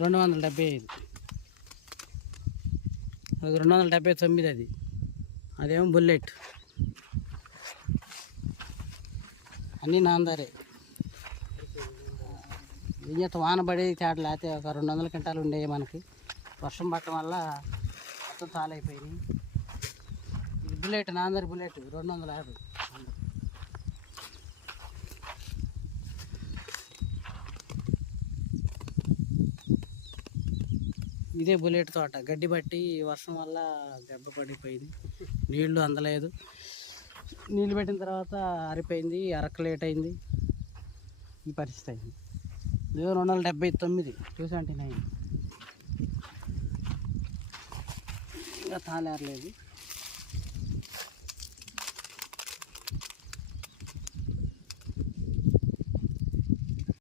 275. అది 279 అది. అదేమో బుల్లెట్. అన్నీ నాందారే. ఇంత వాన పడి తేట లేకపోతే ఒక 200 క్వింటాలు ఉండేవి మనకి. వర్షం పట్టడం వల్ల మొత్తం తాలైపోయినాయి. ఇది బుల్లెట్, నాందరి బుల్లెట్ 250. ఇదే బుల్లెట్ తోట. గడ్డి బట్టి వర్షం వల్ల దెబ్బ పడిపోయింది, నీళ్లు అందలేదు. నీళ్ళు పెట్టిన తర్వాత ఆరిపోయింది, అరక లేట్ అయింది, ఈ పరిస్థితి అయింది. 279, 279. ఇంకా తాళేరలేదు.